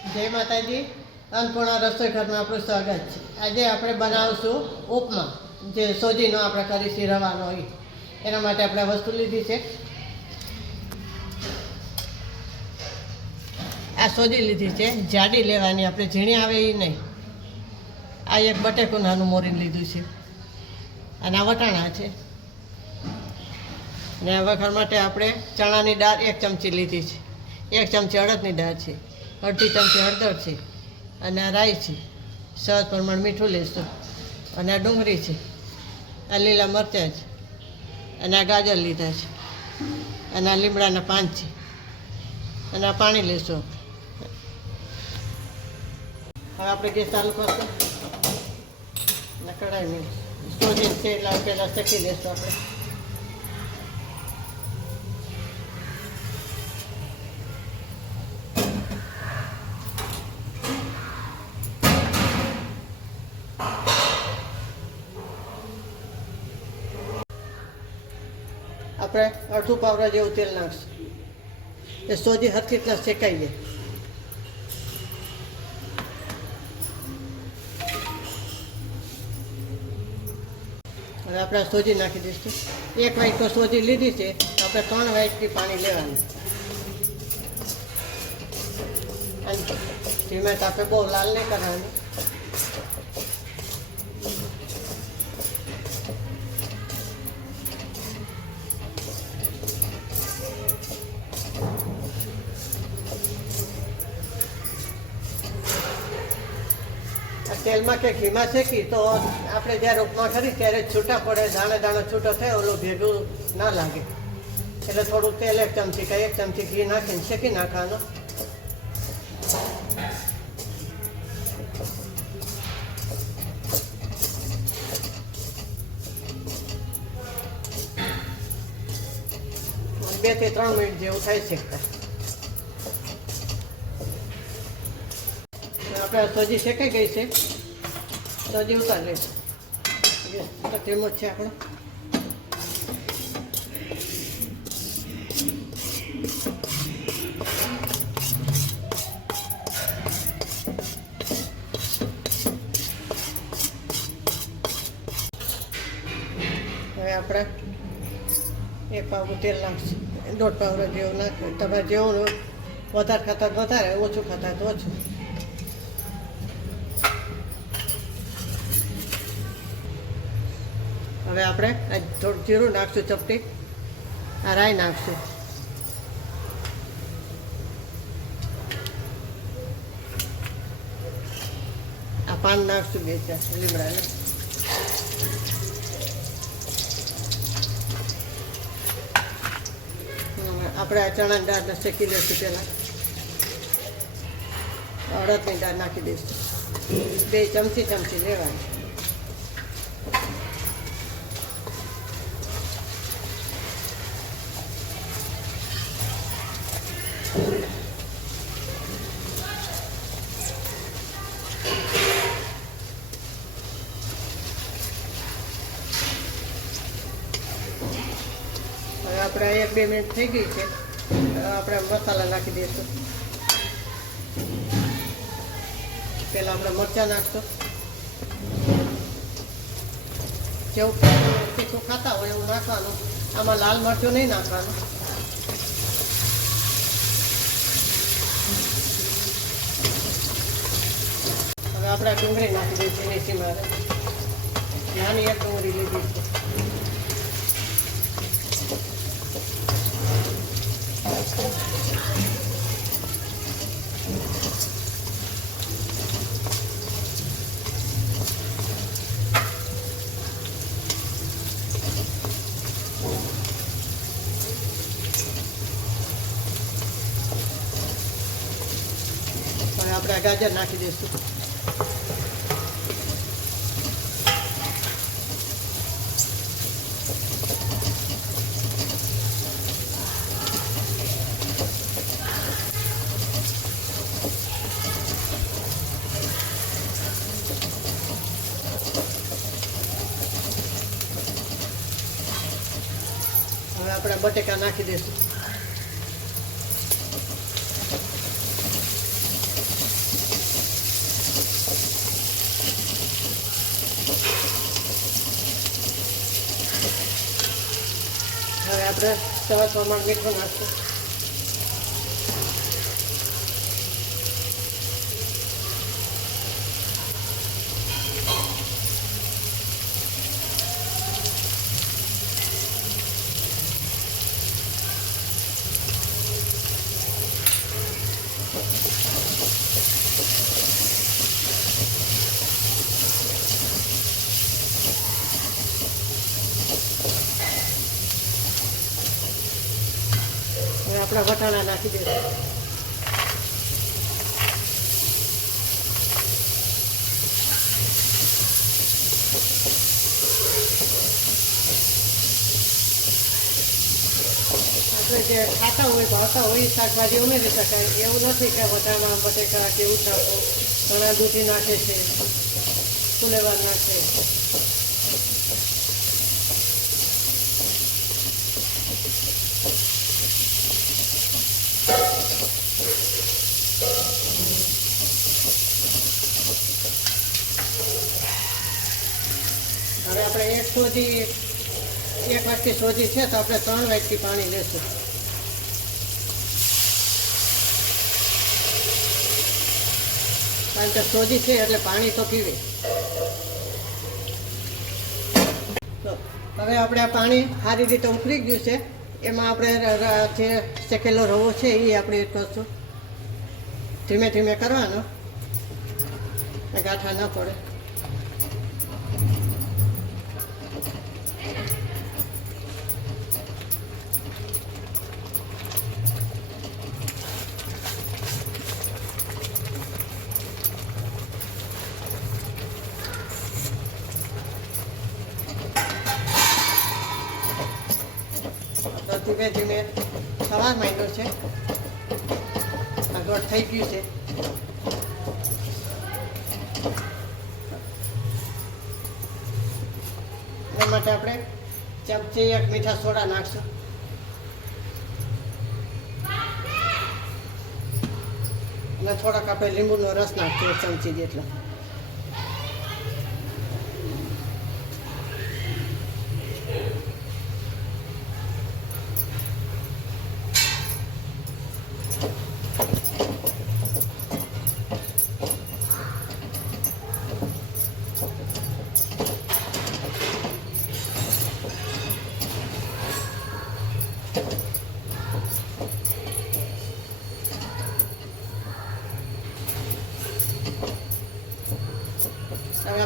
જય માતાજી. અન્નપૂર્ણા રસોઈ ઘરમાં આપણું સ્વાગત છે. આજે આપણે બનાવશું ઉપમા, જે સોજીનો આપણે કરીશી રવાનો હોય એના માટે આપણે વસ્તુ લીધી છે. આ સોજી લીધી છે. જાડી લેવાની, આપણે ઝીણી આવે એ નહીં. આ એક બટેકું નાનું મોરીને લીધું છે. અને આ વટાણા છે. ને વઘાર માટે આપણે ચણાની દાળ એક ચમચી લીધી છે. એક ચમચી અડદની દાળ છે. અડધી ચમચી હળદર છે અને આ રાઈ છે. સહજ પ્રમાણ મીઠું લઈશું અને આ ડુંગળી છે. આ લીલા મરચાં છે. અને આ ગાજર લીધા છે. અને આ લીમડાના પાન છે. અને આ પાણી લઈશું હવે આપણે ગેસ ચાલુ કરશું. અને કઢાઈ સોજી છે એટલે પહેલાં શેકી લઈશું આપણે. આપણે અડધું પાવરા જેવું તેલ નાખશું. એ સોજી હરખી રીતના શેકાઈ જાય. હવે આપણે સોજી નાખી દઈશું. એક વાઇટ તો સોજી લીધી છે, આપણે ત્રણ વાઇટથી પાણી લેવાનું. ધીમે આપણે બહુ લાલ નહીં કરવાનું. તેલમાં કે ઘીમાં શેકી, તો આપણે જ્યારે ઉપમા કરી ત્યારે છૂટા પડે, દાણે દાણો છૂટો થાય, ઓલું ભેગું ના લાગે. એટલે થોડું તેલ એક ચમચી કે એક ચમચી ઘી નાખીને શેકી નાખવાનું. બેથી ત્રણ મિનિટ જેવું થાય શેકતા આપણે સોજી શેકાઈ ગઈ છે. સોજી ઉતાર ધીમો છે આપણો. હવે આપણે એક પાવું તેલ નાખશું. દોઢ પાવડો જેવું નાખ, તમારે જેવું વધારે ખાતા વધારે, ઓછું ખાતા તો ઓછું. હવે આપણે થોડું જીરું નાખશું ચપટી. આ રાઈ નાખશું. આ પાન નાખશું બે ચાર લીમડાને. આપણે આ ચણાની દાળને શેકી લઈશું પહેલાં. અડદની દાળ નાખી દઈશું. બે ચમચી ચમચી લેવાની. હવે એક બે મિનિટ થઈ ગઈ છે. આપણે મસાલા નાખી દઈશું. પહેલાં આપણે મરચાં નાખશું. જેવું તીખું ખાતા હોય એવું નાખવાનું. આમાં લાલ મરચું નહીં નાખવાનું. હવે આપણે ડુંગળી નાખી દઈશું નીચી મારે નાની એક ડુંગળી લીધી છે. ગાજર નાખી દઈશું હવે આપણે બટેકા નાખી દઈશું આપણે સવા પ્રમાણ મીઠું નાખશું આપણા વટાણા નાખી દઈશું આપણે જે ખાતા હોય ભાવતા હોય એ શાકભાજી ઉમેરી શકાય એવું નથી કે વટાણા બટેકા કે એવું નાખો ઘણા દૂધી નાખે છે ફુલેવાર નાખે હવે આપણે એક સોજી એક વાટકી સોજી છે તો આપણે ત્રણ વાટકી પાણી લેશું. કારણ કે સોજી છે એટલે પાણી તો પીવે. તો હવે આપણે આ પાણી સારી રીતે ઉકળી ગયું છે. એમાં આપણે જે શેકેલો રવો છે એ આપણે એડ કરશું. ધીમે ધીમે કરવાનો. ગાંઠા ન પડે. ધીમે ધીમે થવા માંડ્યો છે. આગળ થઈ ગયું છે. એના માટે આપણે ચમચી એક મીઠા સોડા નાખશું. અને થોડાક આપણે લીંબુનો રસ નાખશું ચમચી જેટલો.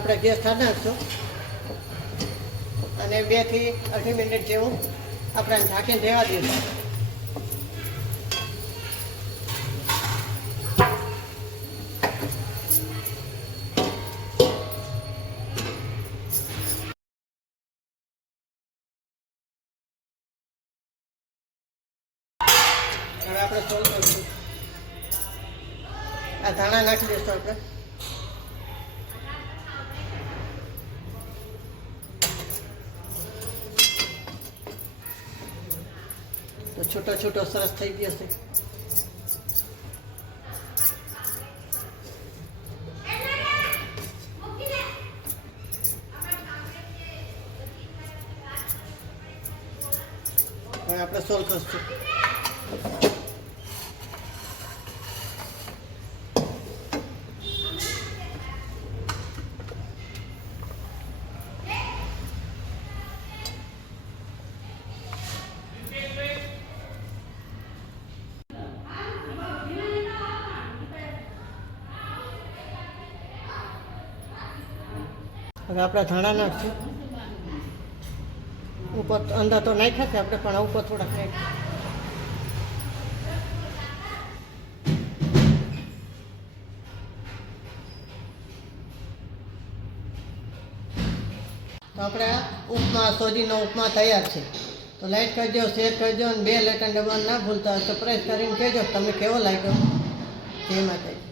આપણે ગેસ ઠાર નાખશું અને બેથી અઢી મિનિટ જેવું આપણે ઢાંકીને રહેવા દઈશું આપણે સોલ્વ કરીશું. આ ધાણા નાખી દઈશું આપણે તો છૂટો છૂટો સરસ થઈ ગયો છે. આપણે સોલ્વ કરશું. હવે આપણે ધાણા નાખશું. ઉપર અંદર તો નાખ્યા છે આપણે, પણ ઉપર થોડાક નાખીએ તો આપણે ઉપમા, સોજીનો ઉપમા તૈયાર છે. તો લાઈક કરજો, શેર કરજો અને બે લેટન ડબલ ના ભૂલતા હોય તો પ્રેસ કરીને કહેજો. તમે કેવો લાગ્યો? તેમાં માતાજી.